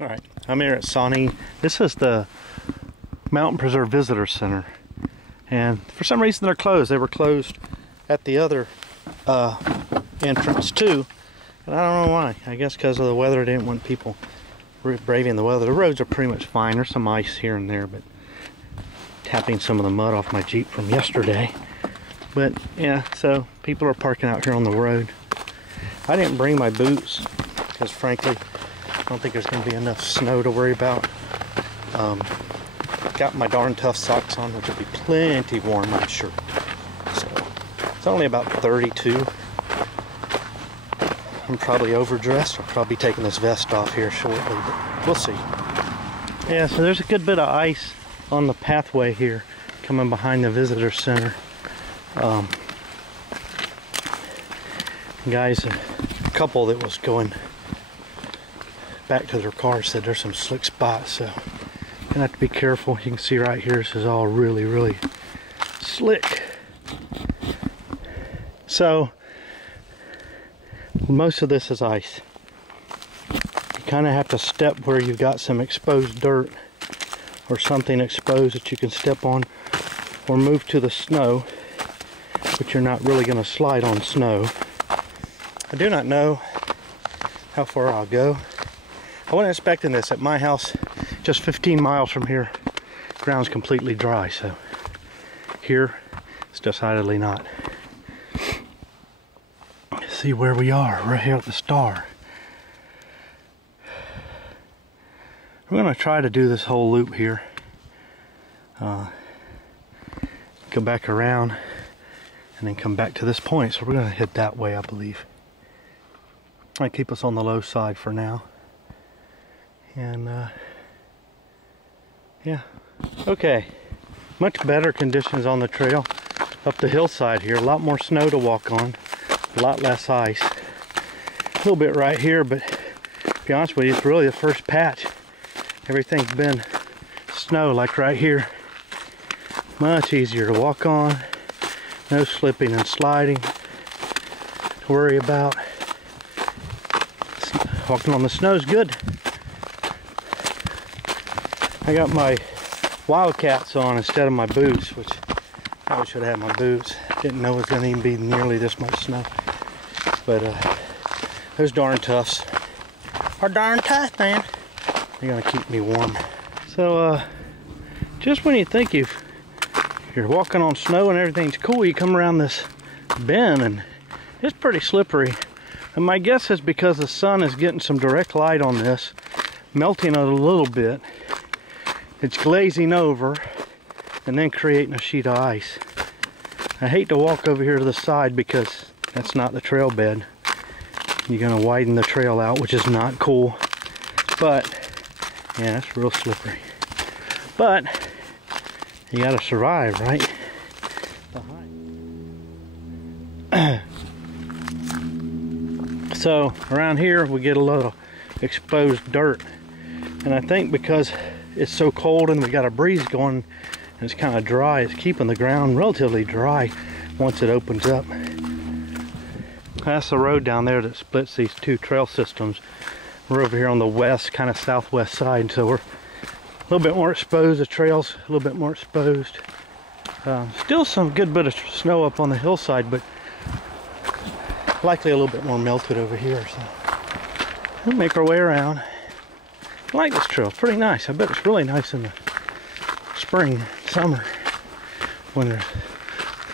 All right, I'm here at Sawnee. This is the Mountain Preserve Visitor Center, and for some reason they're closed. They were closed at the other entrance too, and I don't know why. I guess because of the weather. I didn't want people braving the weather. The roads are pretty much fine. There's some ice here and there, but tapping some of the mud off my Jeep from yesterday. But yeah, so people are parking out here on the road. I didn't bring my boots because frankly I don't think there's going to be enough snow to worry about. Got my darn tough socks on, which will be plenty warm, I'm sure. So it's only about 32. I'm probably overdressed. I'll probably be taking this vest off here shortly, but we'll see. Yeah, so there's a good bit of ice on the pathway here coming behind the visitor center. Guys, a couple that was going back to their car said there's some slick spots, so gonna have to be careful. You can see right here, this is all really slick. So most of this is ice. You kind of have to step where you've got some exposed dirt or something exposed that you can step on, or move to the snow, but you're not really going to slide on snow. I do not know how far I'll go. I wasn't expecting this. At my house, just 15 miles from here, ground's completely dry, so here it's decidedly not. Let's see where we are, right here at the star. We're going to try to do this whole loop here. Go back around and then come back to this point, so we're going to head that way, I believe. Might keep us on the low side for now. And yeah, okay, much better conditions on the trail up the hillside here. A lot more snow to walk on, a lot less ice. A little bit right here, but to be honest with you, it's really the first patch. Everything's been snow, like right here. Much easier to walk on, no slipping and sliding to worry about. Walking on the snow is good. I got my Wildcats on instead of my boots, which I probably should have had my boots. Didn't know it was going to even be nearly this much snow. But those darn toughs are darn tough, man. They're going to keep me warm. So just when you think you're walking on snow and everything's cool, you come around this bend and it's pretty slippery. And my guess is because the sun is getting some direct light on this, melting it a little bit. It's glazing over and then creating a sheet of ice. I hate to walk over here to the side because that's not the trail bed. You're going to widen the trail out, which is not cool. But yeah, it's real slippery. But you got to survive, right? So around here we get a lot of exposed dirt, and I think because it's so cold and we got a breeze going and it's kind of dry, it's keeping the ground relatively dry once it opens up. That's the road down there that splits these two trail systems. We're over here on the west, kind of southwest side, so we're a little bit more exposed. The trail's a little bit more exposed. Still some good bit of snow up on the hillside, but likely a little bit more melted over here. So we'll make our way around. I like this trail, pretty nice. I bet it's really nice in the spring, summer, when there's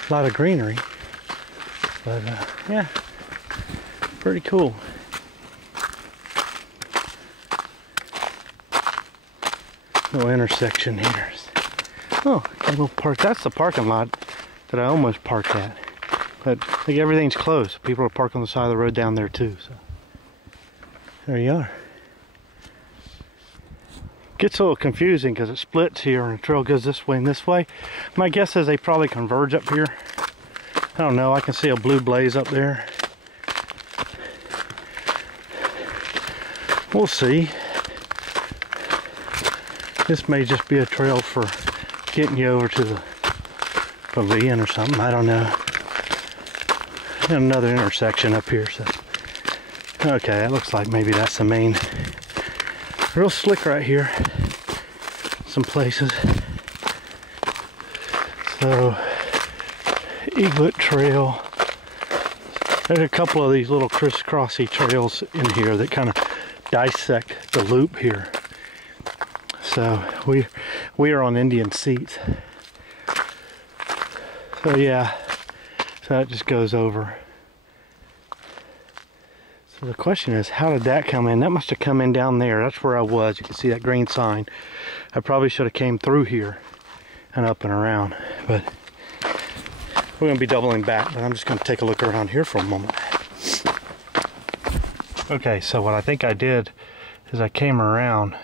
a lot of greenery. But yeah, pretty cool. Little intersection here. Oh, a little park. That's the parking lot that I almost parked at. But I think everything's closed. People are parked on the side of the road down there too. So there you are. Gets a little confusing because it splits here and the trail goes this way and this way. My guess is they probably converge up here. I don't know. I can see a blue blaze up there. We'll see. This may just be a trail for getting you over to the pavilion or something. I don't know. Another intersection up here. So okay, that looks like maybe that's the main Real slick right here. Some places. So, Eaglet Trail. There's a couple of these little crisscrossy trails in here that kind of dissect the loop here. So we are on Indian Seats. So yeah, so that just goes over. So the question is, how did that come in? That must have come in down there. That's where I was. You can see that green sign. I probably should have came through here and up and around, but we're going to be doubling back, but I'm just going to take a look around here for a moment. Okay, so what I think I did is I came around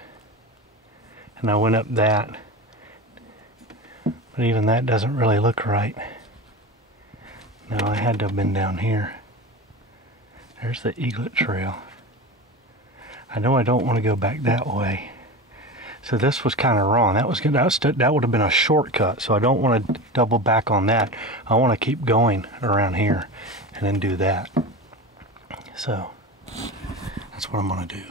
and I went up that, but even that doesn't really look right. No, I had to have been down here. There's the Eaglet Trail. I know I don't want to go back that way. So this was kind of wrong. That would have been a shortcut, so I don't want to double back on that. I want to keep going around here and then do that. So that's what I'm going to do.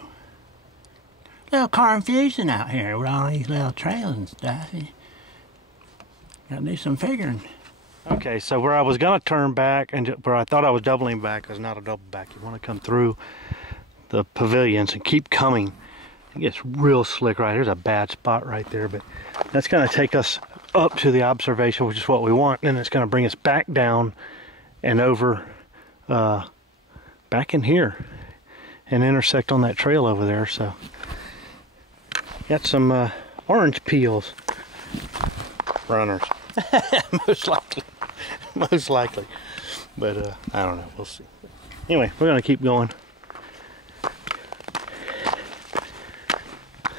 A little confusing out here with all these little trails and stuff. You gotta do some figuring. Okay, so where I was going to turn back and where I thought I was doubling back is not a double back. You want to come through the pavilions and keep coming. It gets real slick right. There's a bad spot right there, but that's going to take us up to the observation, which is what we want. And it's going to bring us back down and over back in here and intersect on that trail over there. So got some orange peels. Runners. Most likely. But I don't know, we'll see. Anyway, we're going to keep going.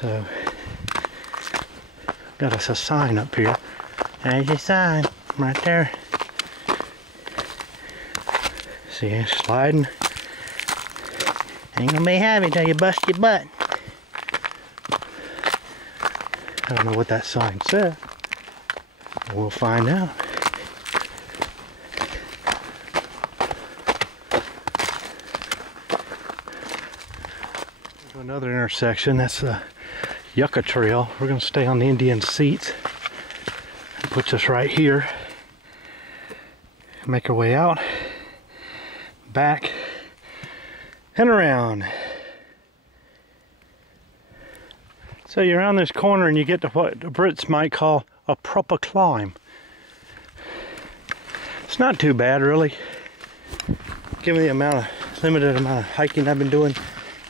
So, got us a sign up here. There's your sign, right there. See, it's sliding. Ain't gonna be happy till you bust your butt. I don't know what that sign said. We'll find out. Another intersection. That's the Yucca Trail. We're going to stay on the Indian Seats. It puts us right here. Make our way out, back, and around. So you're around this corner and you get to what the Brits might call a proper climb. It's not too bad, really, given the limited amount of hiking I've been doing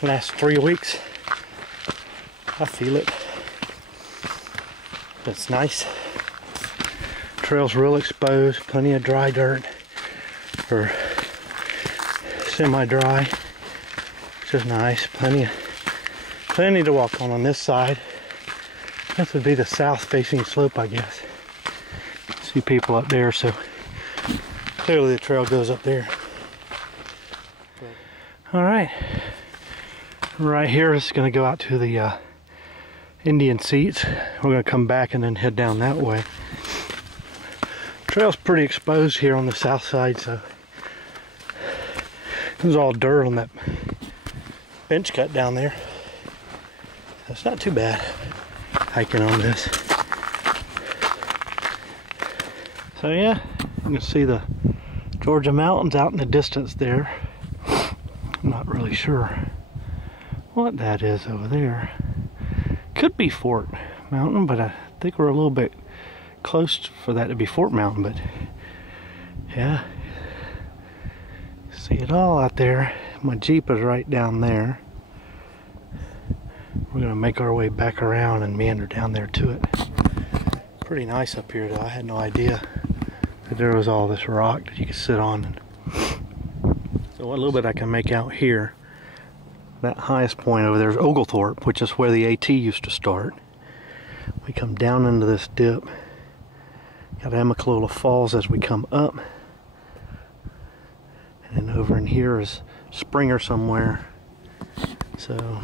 the last 3 weeks. I feel it. It's nice. Trail's real exposed, plenty of dry dirt, or semi-dry, which is nice. Plenty to walk on this side. This would be the south-facing slope, I guess. See people up there, so clearly the trail goes up there. All right, right here is going to go out to the Indian Seats. We're going to come back and then head down that way. Trail's pretty exposed here on the south side, so there's all dirt on that bench cut down there. That's not too bad hiking on this. So yeah, you can see the Georgia mountains out in the distance there. I'm not really sure what that is over there. Could be Fort Mountain, but I think we're a little bit close for that to be Fort Mountain. But yeah, see it all out there. My Jeep is right down there. We're gonna make our way back around and meander down there to it. Pretty nice up here though. I had no idea that there was all this rock that you could sit on. And so what little bit I can make out here, that highest point over there is Oglethorpe, which is where the AT used to start. We come down into this dip. Got Amicalola Falls as we come up. And then over in here is Springer somewhere. So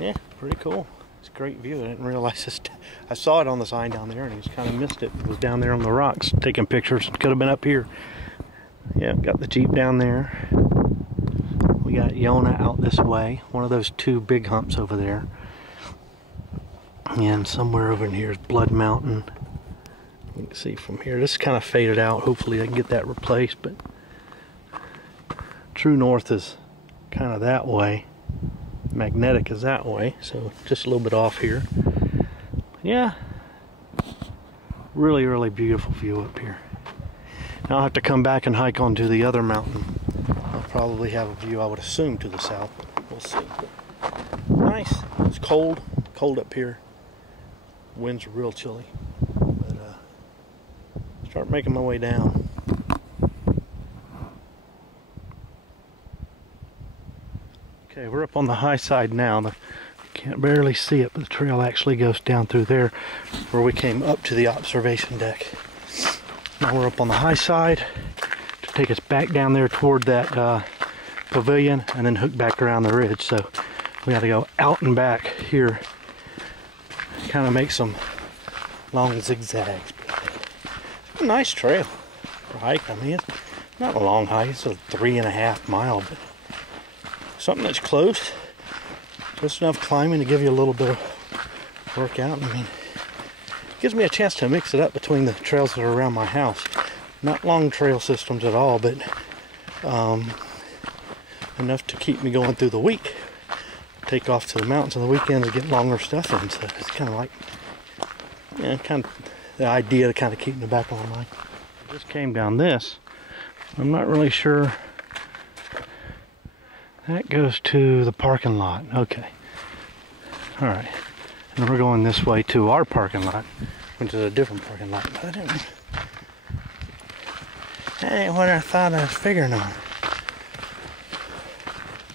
yeah, pretty cool. It's a great view. I didn't realize this. I saw it on the sign down there and I just kind of missed it. It was down there on the rocks taking pictures. Could have been up here. Yeah, got the Jeep down there. We got got Yonah out this way, one of those two big humps over there. And somewhere over in here is Blood Mountain. You can see from here. This is kind of faded out. Hopefully I can get that replaced, but true north is kind of that way. Magnetic is that way, so just a little bit off here. Yeah, really, really beautiful view up here. Now I'll have to come back and hike onto the other mountain. I'll probably have a view, I would assume, to the south. We'll see. Nice. It's cold up here. Winds are real chilly. But start making my way down. Okay, we're up on the high side now. You can't barely see it, but the trail actually goes down through there where we came up to the observation deck. Now we're up on the high side to take us back down there toward that pavilion and then hook back around the ridge. So we got to go out and back here, kind of make some long zigzags. A nice trail for a hike. I mean, it's not a long hike, it's a 3.5 mile, but something that's close, just enough climbing to give you a little bit of workout. I mean, it gives me a chance to mix it up between the trails that are around my house. Not long trail systems at all, but enough to keep me going through the week. Take off to the mountains on the weekends and get longer stuff in. So it's kind of like, yeah, kind of the idea to kind of keep in the back of my mind. I just came down this. I'm not really sure. That goes to the parking lot. Okay. All right. And we're going this way to our parking lot, which is a different parking lot. But that ain't what I thought I was figuring on.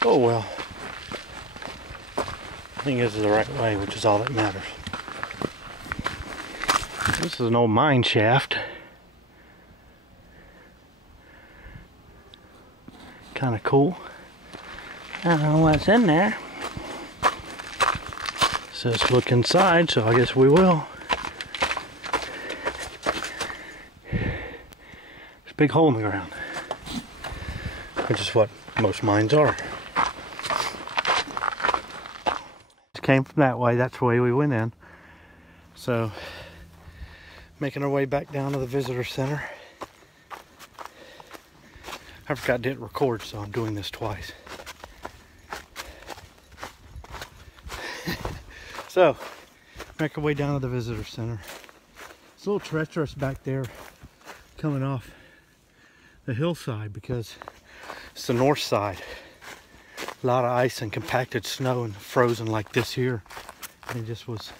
Oh well. I think this is the right way, which is all that matters. This is an old mine shaft. Kind of cool. I don't know what's in there. It says look inside, so I guess we will. There's a big hole in the ground, which is what most mines are. Just came from that way, that's the way we went in. So, making our way back down to the visitor center. I forgot to hit record, so I'm doing this twice. So, make our way down to the visitor center. It's a little treacherous back there coming off the hillside because it's the north side. A lot of ice and compacted snow and frozen like this here. And it just was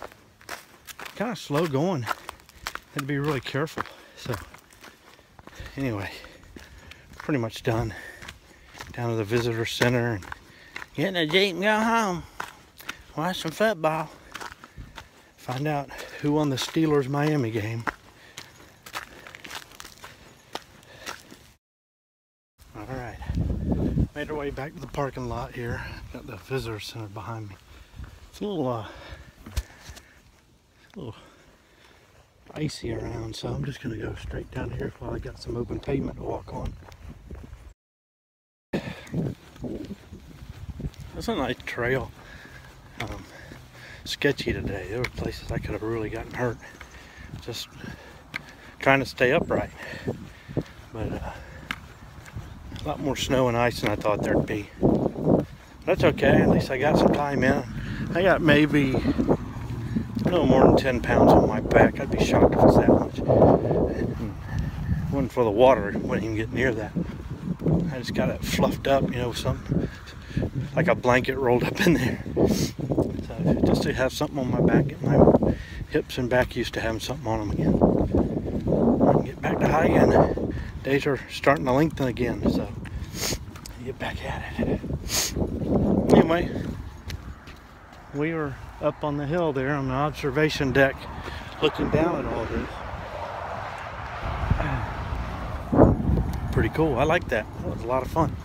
kind of slow going. Had to be really careful. So, anyway, pretty much done. Down to the visitor center and get in the Jeep and go home. Watch some football. Find out who won the Steelers-Miami game. Alright. Made our way back to the parking lot here. Got the visitor center behind me. It's a little icy around, so I'm just going to go straight down here while I got some open pavement to walk on. That's a nice trail. Sketchy today. There were places I could have really gotten hurt just trying to stay upright, but a lot more snow and ice than I thought there'd be. That's okay, at least I got some time in. I got maybe no more than 10 pounds on my back. I'd be shocked if it was that much. It wasn't for the water, it wouldn't even get near that. I just got it fluffed up, you know, something like a blanket rolled up in there. So just to have something on my back, get my hips and back used to having something on them again. I can get back to hiking. Days are starting to lengthen again, so get back at it. Anyway, we were up on the hill there on the observation deck looking down at all this. Pretty cool. I like that. That was a lot of fun.